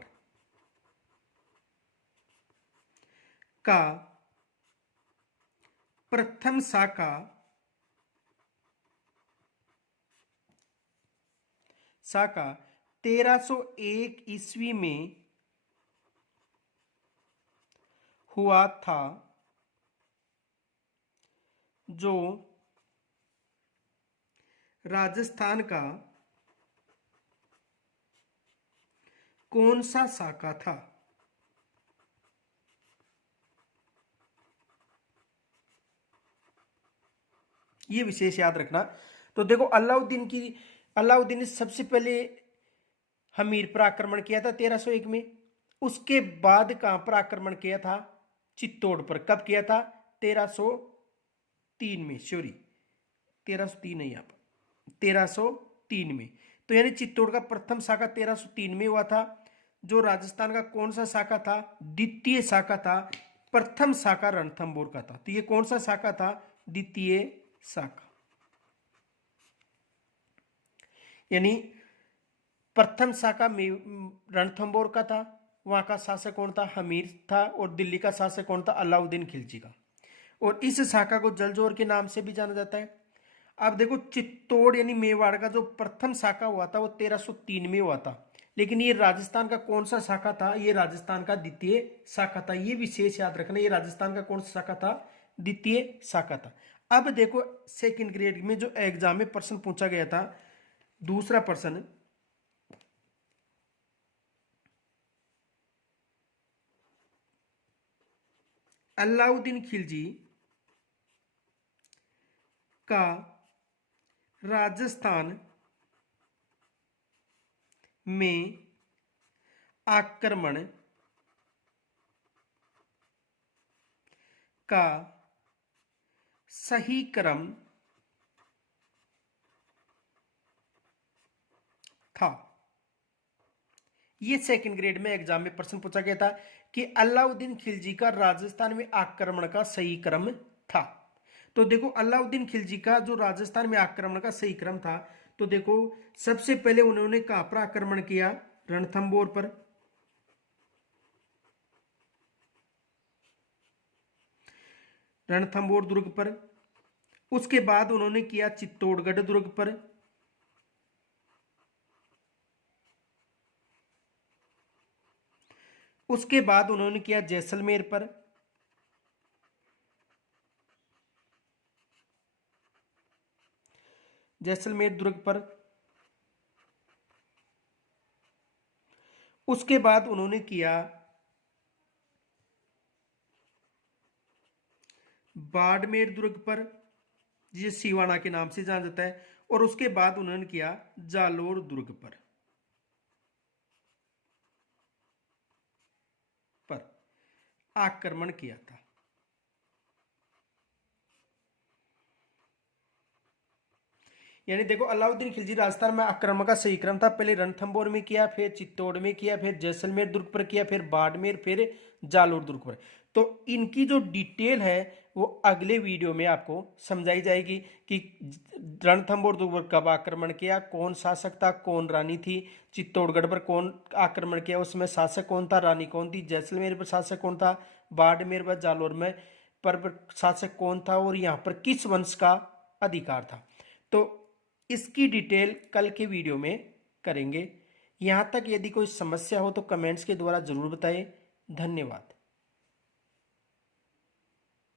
का प्रथम शाखा 1301 ईस्वी में हुआ था, जो राजस्थान का कौन सा शाखा था? ये विशेष याद रखना। तो देखो अलाउद्दीन ने सबसे पहले हमीर पर आक्रमण किया था 1301 में। उसके बाद कहां पर आक्रमण किया था? चित्तौड़ पर। कब किया था? 1303 में। सॉरी 1303 नहीं, यहां पर 1303 में। तो यानी चित्तौड़ का प्रथम शाखा 1303 में हुआ था। जो राजस्थान का कौन सा शाखा था? द्वितीय शाखा था। प्रथम शाखा रणथंभौर का था। तो ये कौन सा शाखा था? द्वितीय शाखा। यानी प्रथम शाखा में रणथंभौर का था। वहां का शासक कौन था? हमीर था। और दिल्ली का शासक कौन था? अलाउद्दीन खिलजी का। और इस शाखा को जलजोर के नाम से भी जाना जाता है। अब देखो चित्तौड़ यानी मेवाड़ का जो प्रथम शाखा हुआ था वो 1303 में हुआ था, लेकिन ये राजस्थान का कौन सा शाखा था? ये राजस्थान का द्वितीय शाखा था। ये विशेष याद रखना, ये राजस्थान का कौन सा शाखा था? द्वितीय शाखा था। अब देखो सेकंड ग्रेड में जो एग्जाम में प्रश्न पूछा गया था, दूसरा प्रश्न, अलाउद्दीन खिलजी का राजस्थान में आक्रमण का सही क्रम था। ये सेकंड ग्रेड में एग्जाम में प्रश्न पूछा गया था कि अलाउद्दीन खिलजी का राजस्थान में आक्रमण का सही क्रम था। तो देखो अलाउद्दीन खिलजी का जो राजस्थान में आक्रमण का सही क्रम था, तो देखो सबसे पहले उन्होंने कहां पर आक्रमण किया? रणथंभौर पर। रणथंभौर दुर्ग पर। उसके बाद उन्होंने किया चित्तौड़गढ़ दुर्ग पर। उसके बाद उन्होंने किया जैसलमेर पर। जैसलमेर दुर्ग पर। उसके बाद उन्होंने किया बाड़मेर दुर्ग पर, जिसे सिवाना के नाम से जाना जाता है। और उसके बाद उन्होंने किया जालोर दुर्ग पर आक्रमण किया था। यानी देखो अलाउद्दीन खिलजी राजस्थान में आक्रमण का सही क्रम था, पहले रणथंभौर में किया, फिर चित्तौड़ में किया, फिर जैसलमेर दुर्ग पर किया, फिर बाड़मेर, फिर जालोर दुर्ग पर। तो इनकी जो डिटेल है वो अगले वीडियो में आपको समझाई जाएगी कि रणथंभौर दुर्ग पर कब आक्रमण किया, कौन शासक था, कौन रानी थी, चित्तौड़गढ़ पर कौन आक्रमण किया, उसमें शासक कौन था, रानी कौन थी, जैसलमेर पर शासक कौन था, बाड़मेर व जालोर में पर शासक कौन था, और यहाँ पर किस वंश का अधिकार था। तो इसकी डिटेल कल के वीडियो में करेंगे। यहाँ तक यदि कोई समस्या हो तो कमेंट्स के द्वारा जरूर बताएं। धन्यवाद।